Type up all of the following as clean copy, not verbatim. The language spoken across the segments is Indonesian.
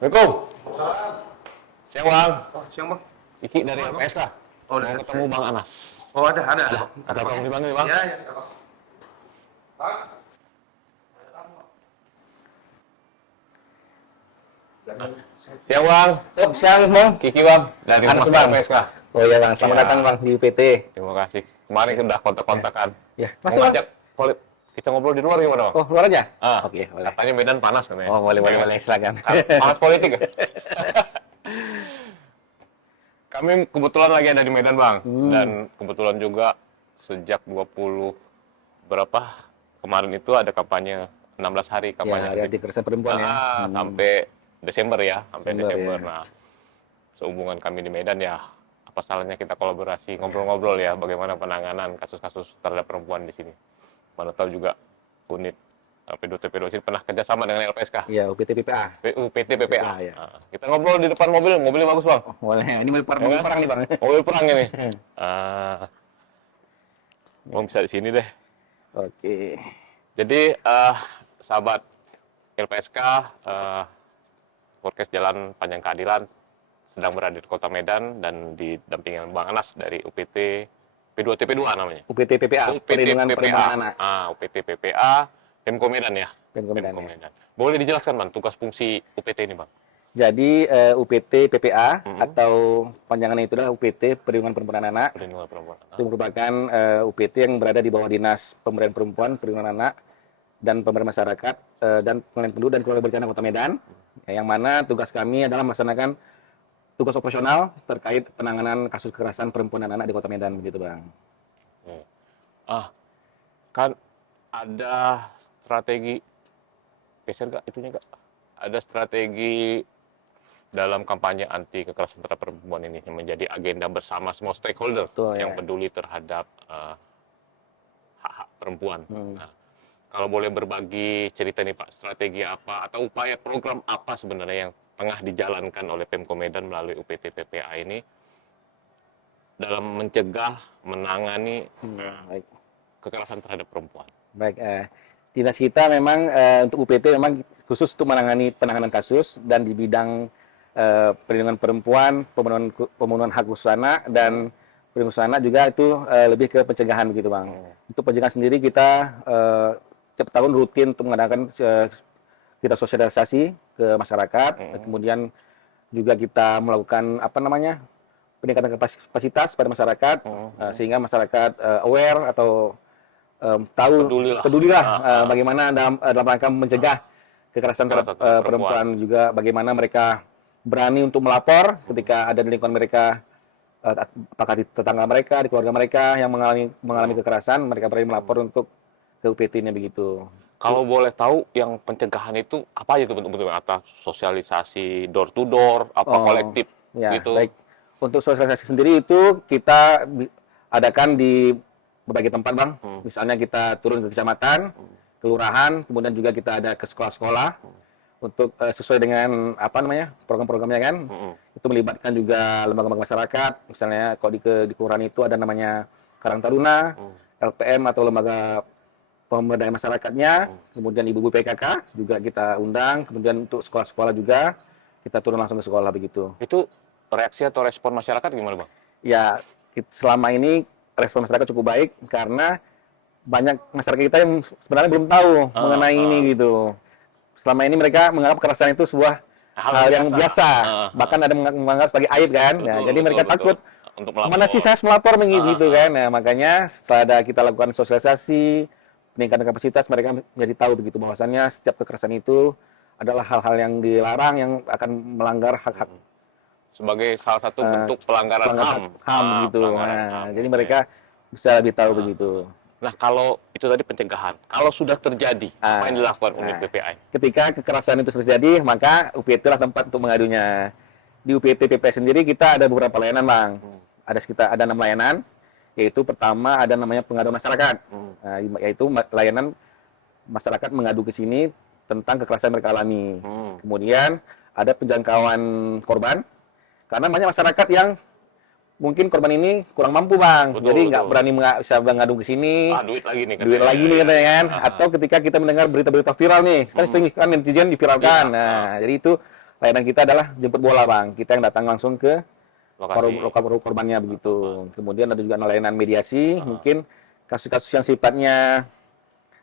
Assalamualaikum. Salam. Siang Bang. Oh, siang bang. Iki dari LPSK. Oh, Mau dari ketemu Bang Anas. Oh, ada. Ada Bang dipanggil Bang? Iya, iya, siapa? Bang. Siang Bang. Siang Bang. Kiki Bang. Dari Anas, Humas Bang. LPSK. Oh iya Bang, selamat Iya. datang Bang di UPT. Terima kasih. Kemarin udah kontak-kontakan. Ya, Mau masuk Bang. ngajak kita ngobrol di luar gimana Bang? Oh, luar aja? Ah, Oke, boleh. Katanya Medan panas katanya. Oh, boleh, silakan. Panas politik ya? Kami kebetulan lagi ada di Medan Bang. Dan kebetulan juga sejak 20 berapa kemarin itu ada kampanye 16 hari Ya, kampanye hari anti kekerasan perempuan ya. sampai Desember ya, sampai Desember. ya. Nah, sehubungan kami di Medan ya, apa salahnya kita kolaborasi, ngobrol-ngobrol ya, bagaimana penanganan kasus-kasus terhadap perempuan di sini. Mana tahu juga unit P2TP2 sini pernah kerjasama dengan LPSK, Iya, UPT PPA. PT PPA. ya. Nah, kita ngobrol di depan mobilnya bagus Bang. Oh, boleh. Ini mobil Ya kan? perang nih Bang. Mobil perang ini. Bang bisa di sini deh. Oke. Jadi sahabat LPSK, podcast Jalan Panjang Keadilan sedang berada di Kota Medan dan didampingi Bang Anas dari UPT P2TP2 namanya. UPT PPA, Perlindungan Perempuan Anak. UPT PPA, Pemko Medan ya. Pemko Medan, Pemko ya. Medan. Boleh dijelaskan Bang tugas fungsi UPT ini Bang? Jadi UPT PPA atau panjangannya itu adalah UPT Perlindungan Perempuan Anak. Perlindungan perempuan. Itu merupakan UPT yang berada di bawah Dinas Pemberdayaan Perempuan, Perlindungan Anak, dan Pemberdayaan Masyarakat dan Pengalihan Penduduk dan Keluarga Berencana Kota Medan. Yang mana tugas kami adalah melaksanakan tugas operasional terkait penanganan kasus kekerasan perempuan dan anak di Kota Medan, begitu Bang. Kan ada strategi geser nggak itunya nggak? Ada strategi dalam kampanye anti kekerasan terhadap perempuan ini yang menjadi agenda bersama semua stakeholder Betul, yang ya. peduli terhadap hak-hak perempuan. Nah, kalau boleh berbagi cerita nih Pak, strategi apa atau upaya program apa sebenarnya yang tengah dijalankan oleh Pemko Medan melalui UPT PPA ini dalam mencegah, menangani Baik. kekerasan terhadap perempuan. Baik, dinas kita memang untuk UPT memang khusus untuk penanganan kasus dan di bidang perlindungan perempuan, pemenuhan hak khusus anak dan perlindungan khusus anak juga itu lebih ke pencegahan begitu Bang. Untuk pencegahan sendiri kita setiap tahun rutin untuk mengadakan kita sosialisasi ke masyarakat, kemudian juga kita melakukan peningkatan kapasitas pada masyarakat sehingga masyarakat aware atau tahu pedulilah bagaimana dalam rangka mencegah kekerasan terhadap perempuan, juga bagaimana mereka berani untuk melapor ketika ada di lingkungan mereka, apakah di tetangga mereka, di keluarga mereka yang mengalami kekerasan, mereka berani melapor untuk ke UPT-nya begitu. Kalau boleh tahu yang pencegahan itu apa aja tuh bentuk-bentuknya? Atau sosialisasi door to door, apa kolektif Ya, gitu? baik. Untuk sosialisasi sendiri itu kita adakan di berbagai tempat Bang. Misalnya kita turun ke kecamatan, kelurahan, kemudian juga kita ada ke sekolah-sekolah untuk sesuai dengan program-programnya kan. Itu melibatkan juga lembaga-lembaga masyarakat. Misalnya kalau di kelurahan itu ada namanya Karang Taruna, LPM atau lembaga pemberdayaan masyarakatnya, kemudian ibu-ibu PKK juga kita undang, kemudian untuk sekolah-sekolah juga kita turun langsung ke sekolah begitu. Itu reaksi atau respon masyarakat gimana Bang? Ya, selama ini respon masyarakat cukup baik karena banyak masyarakat kita yang sebenarnya belum tahu mengenai ini gitu. Selama ini mereka menganggap kekerasan itu sebuah hal yang biasa, bahkan ada menganggap sebagai aib kan. Jadi mereka takut untuk mana sih saya harus melapor gitu kan. Nah, makanya setelah kita lakukan sosialisasi, peningkatan kapasitas, mereka menjadi tahu begitu bahwasannya setiap kekerasan itu adalah hal-hal yang dilarang yang akan melanggar hak-hak sebagai salah satu bentuk pelanggaran HAM gitu. Jadi mereka bisa lebih tahu begitu. Nah, kalau itu tadi pencegahan. Kalau sudah terjadi, apa yang dilakukan unit PPA? Ketika kekerasan itu terjadi, maka UPT lah tempat untuk mengadunya. Di UPT PPA sendiri kita ada beberapa layanan, Bang. Ada 6 layanan, yaitu pertama ada namanya pengaduan masyarakat. Yaitu layanan masyarakat mengadu ke sini tentang kekerasan yang mereka alami. Kemudian ada penjangkauan korban, karena banyak masyarakat yang mungkin korban ini kurang mampu, Bang. Jadi nggak berani bisa mengadu ke sini. Duit lagi nih. Duit lagi nih katanya kan. Atau ketika kita mendengar berita-berita viral nih, kan sering kan netizen diviralkan. Jadi itu layanan kita adalah jemput bola bang. Kita yang datang langsung ke Lokasi. lokal korbannya begitu. Kemudian ada juga layanan mediasi, mungkin kasus-kasus yang sifatnya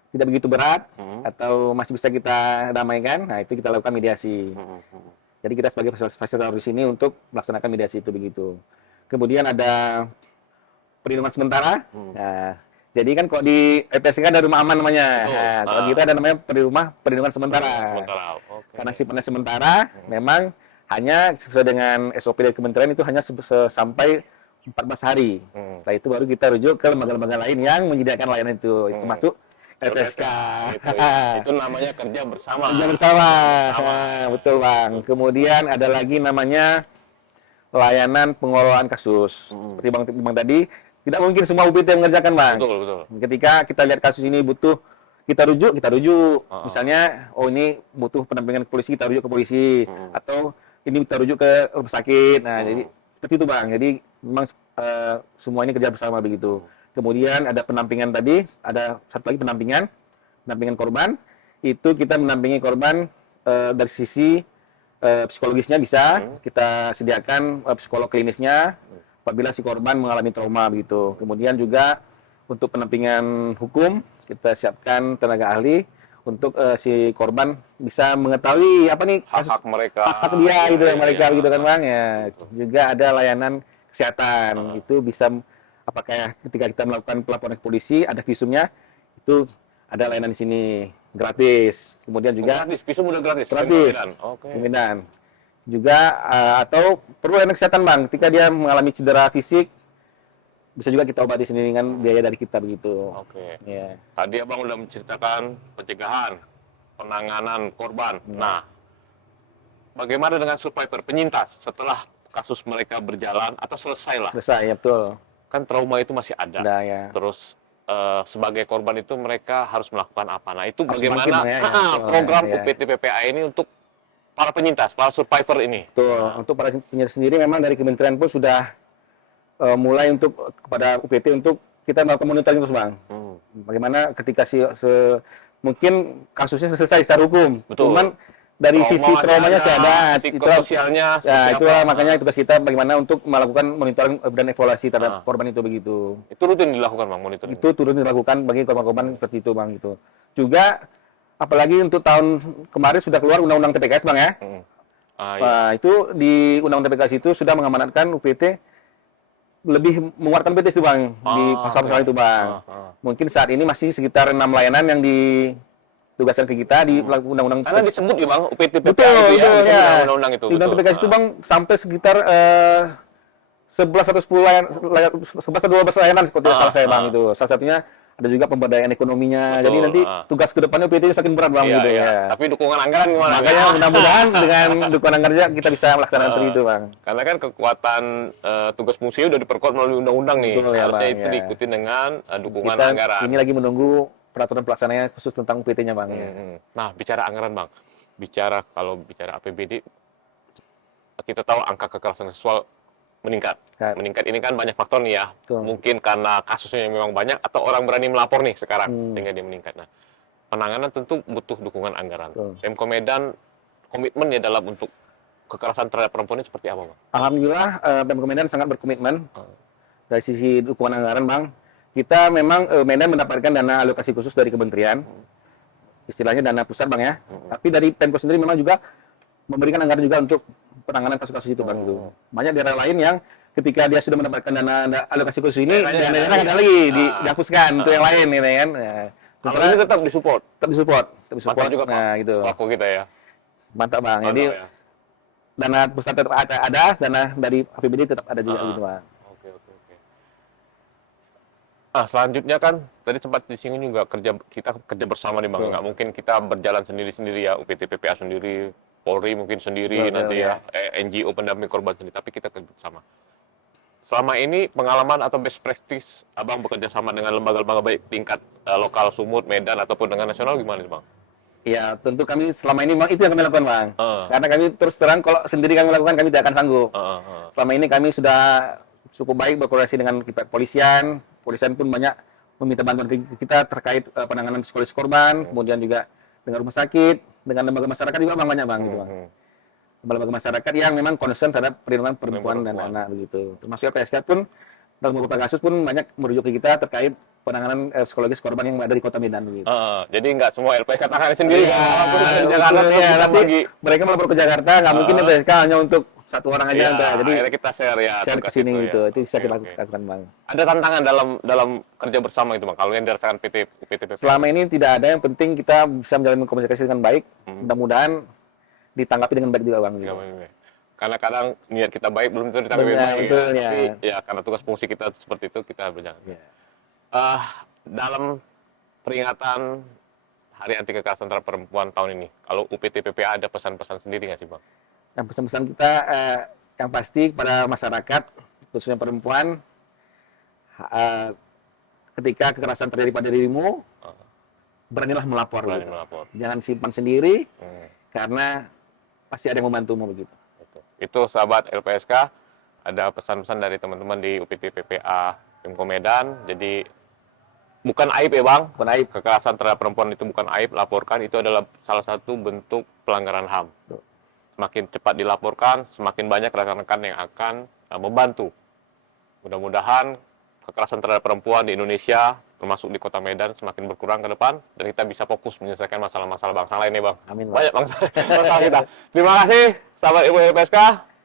tidak begitu berat atau masih bisa kita damaikan, nah itu kita lakukan mediasi. Jadi kita sebagai fasilitator di sini untuk melaksanakan mediasi itu begitu. Kemudian ada perlindungan sementara. Nah, jadi kan kok di EPS kan ada rumah aman namanya. Nah, kalau kita ada namanya perlindungan sementara. Sementara. Oke. Karena sifatnya sementara, memang hanya sesuai dengan SOP dari kementerian itu hanya sampai 14 hari. Setelah itu baru kita rujuk ke lembaga-lembaga lain yang menyediakan layanan itu, termasuk LPSK. Itu namanya kerja bersama. Kerja bersama. Nah, betul bang. Kemudian ada lagi namanya layanan pengelolaan kasus. Seperti bang tadi, tidak mungkin semua UPT mengerjakan bang. Betul, betul. Ketika kita lihat kasus ini butuh kita rujuk. Misalnya, oh ini butuh pendampingan ke polisi, kita rujuk ke polisi. Atau ini kita rujuk ke rumah sakit. Nah, jadi seperti itu bang. Jadi memang semua ini kerja bersama begitu. Kemudian ada pendampingan tadi, ada satu lagi pendampingan korban. Itu kita mendampingi korban dari sisi psikologisnya bisa, kita sediakan psikolog klinisnya apabila si korban mengalami trauma begitu. Kemudian juga untuk pendampingan hukum, kita siapkan tenaga ahli untuk si korban bisa mengetahui apa nih Hak-hak mereka. hak dia gitu Iya, mereka iya. gitu kan bang ya. Juga ada layanan kesehatan itu bisa apakah ketika kita melakukan pelaporan ke polisi ada visumnya itu ada layanan di sini gratis. Kemudian juga Gratis, visum udah gratis. gratis. Oke. Pembinaan. Juga atau perlu layanan kesehatan bang ketika dia mengalami cedera fisik bisa juga kita obati sendiri dengan biaya dari kita begitu. Oke. Ya. Tadi abang udah menceritakan pencegahan, penanganan korban. Nah, bagaimana dengan survivor, penyintas setelah kasus mereka berjalan atau selesai lah? Selesai ya betul. Kan trauma itu masih ada. Ada ya. Terus sebagai korban itu mereka harus melakukan apa? Nah, itu Harus bagaimana bangkit, Bang, ya. program Ya. UPT PPA ini untuk para penyintas, para survivor ini? Betul. Untuk para penyintas sendiri memang dari kementerian pun sudah mulai untuk kepada UPT untuk kita melakukan monitoring terus bang. Bagaimana ketika mungkin kasusnya selesai secara hukum, Betul. cuman dari sisi traumanya masih ada. psikososialnya Ya seperti itulah apa? makanya tugas kita bagaimana untuk melakukan monitoring dan evaluasi terhadap korban itu begitu. Itu rutin dilakukan bang, monitoring. Itu turut dilakukan bagi korban-korban seperti itu bang itu. Juga apalagi untuk tahun kemarin sudah keluar undang-undang TPKS bang ya. Iya. Nah, itu di undang-undang TPKS itu sudah mengamanatkan UPT lebih menguatkan UPT itu bang di pasal-pasal itu bang. Mungkin saat ini masih sekitar 6 layanan yang ditugaskan ke kita di undang-undang. Karena disebut ya bang, UPT PPA Betul, itu ya, betul, ya. undang-undang itu. Di undang betul. TPKS itu bang sampai sekitar 11 atau 10 11 atau 12 layanan seperti salah saya bang itu. Salah satunya ada juga pemberdayaan ekonominya. Betul, Jadi nanti tugas ke depannya UPT semakin berat bang Iya, gitu iya. ya. Tapi dukungan anggaran gimana? Makanya mudah-mudahan dengan dukungan anggaran kita bisa melaksanakan seperti itu bang. Karena kan kekuatan tugas fungsi udah diperkuat melalui undang-undang nih. Betul, ya, Harusnya Bang, itu ya. diikuti dengan dukungan Kita anggaran. ini lagi menunggu peraturan pelaksananya khusus tentang UPT-nya bang. Ya. Nah, bicara anggaran bang, kalau bicara APBD, kita tahu angka kekerasan seksual meningkat. Saat- Meningkat ini kan banyak faktor nih ya. Betul. Mungkin karena kasusnya yang memang banyak atau orang berani melapor nih sekarang sehingga dia meningkat. Nah, penanganan tentu butuh dukungan anggaran. Betul. Pemko Medan komitmen ya dalam untuk kekerasan terhadap perempuan ini seperti apa bang? Alhamdulillah Pemko Medan sangat berkomitmen dari sisi dukungan anggaran bang. Kita memang Medan mendapatkan dana alokasi khusus dari kementerian, istilahnya dana pusat bang ya. Tapi dari Pemko sendiri memang juga memberikan anggaran juga untuk penanganan kasus-kasus itu bang itu. Banyak daerah lain yang ketika dia sudah mendapatkan dana alokasi khusus ini, Daerahnya dana ada ada lagi dihapuskan untuk yang lain gitu kan. Nah, Kalau ini tetap disupport. tetap disupport. Mantap juga Nah, Pak. gitu. Pelaku kita ya. Mantap bang. Mantap Jadi ya. dana pusat tetap ada, dana dari APBD tetap ada juga gitu bang. Oke. Nah, selanjutnya kan tadi sempat disinggung juga kita kerja bersama nih bang. Betul. Nggak mungkin kita berjalan sendiri-sendiri ya, UPT PPA sendiri, Polri mungkin sendiri Betul, nanti ya, NGO pendamping korban sendiri. Tapi kita kerja bersama. Selama ini pengalaman atau best practice abang bekerja sama dengan lembaga-lembaga baik tingkat lokal Sumut, Medan ataupun dengan nasional gimana nih bang? Ya tentu kami selama ini memang itu yang kami lakukan bang. Heeh. Karena kami terus terang kalau sendiri kami lakukan kami tidak akan sanggup. Heeh. Selama ini kami sudah cukup baik berkoordinasi dengan pihak kepolisian. Kepolisian pun banyak meminta bantuan ke kita terkait penanganan psikologis korban, kemudian juga dengan rumah sakit, dengan lembaga masyarakat juga bang banyak bang gitu bang. lembaga masyarakat yang memang concern terhadap perlindungan perempuan dan Perempuan. anak begitu. Termasuk LPSK pun dalam beberapa kasus pun banyak merujuk ke kita terkait penanganan psikologis korban yang ada di Kota Medan begitu. Jadi nggak semua LPSK tangani sendiri. Iya, Walaupun di betul, Jakarta terus ya, kita tapi bagi. mereka melapor ke Jakarta, nggak mungkin LPSK hanya untuk satu orang aja, Iya, enggak. Jadi akhirnya kita share ya. share ke tugas sini itu gitu, ya. itu bisa Oke, kita oke. lakukan Bang. Ada tantangan dalam kerja bersama itu Bang. Kalau yang dirasakan PTPP. Selama ini tidak ada, yang penting kita bisa menjalin komunikasi dengan baik. Mudah-mudahan ditanggapi dengan baik juga Bang. Ya, Gitu. Bang. Karena kadang niat kita baik belum tentu ditanggapi Benar, baik. betul, Ya. ya. Tapi ya karena tugas fungsi kita seperti itu kita berjalan. Ya. Dalam peringatan Hari Anti Kekerasan Terhadap Perempuan tahun ini, kalau UPT PPA ada pesan-pesan sendiri nggak sih Bang? Dan pesan-pesan kita yang pasti kepada masyarakat, khususnya perempuan, ketika kekerasan terjadi pada dirimu, beranilah melapor. Berani Gitu. melapor. Jangan simpan sendiri, Hmm. karena pasti ada yang membantumu begitu. Itu sahabat LPSK, ada pesan-pesan dari teman-teman di UPT PPA Pemko Medan. Jadi bukan aib ya Bang, Bukan aib. kekerasan terhadap perempuan itu bukan aib, laporkan, itu adalah salah satu bentuk pelanggaran HAM. Betul. Semakin cepat dilaporkan, semakin banyak rekan-rekan yang akan membantu. Mudah-mudahan kekerasan terhadap perempuan di Indonesia, termasuk di Kota Medan, semakin berkurang ke depan, dan kita bisa fokus menyelesaikan masalah-masalah bangsa lain ya Bang. Amin, Bang. Banyak bangsa masalah kita. Terima kasih, sahabat Ibu LPSK.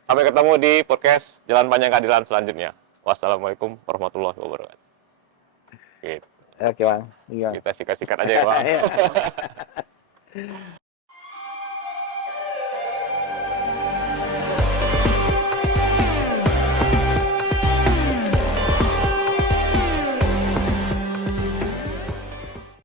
Sampai ketemu di podcast Jalan Panjang Keadilan selanjutnya. Wassalamualaikum warahmatullahi wabarakatuh. Gitu. Oke Bang. Iya. Kita sikat-sikat aja ya Bang. Iya.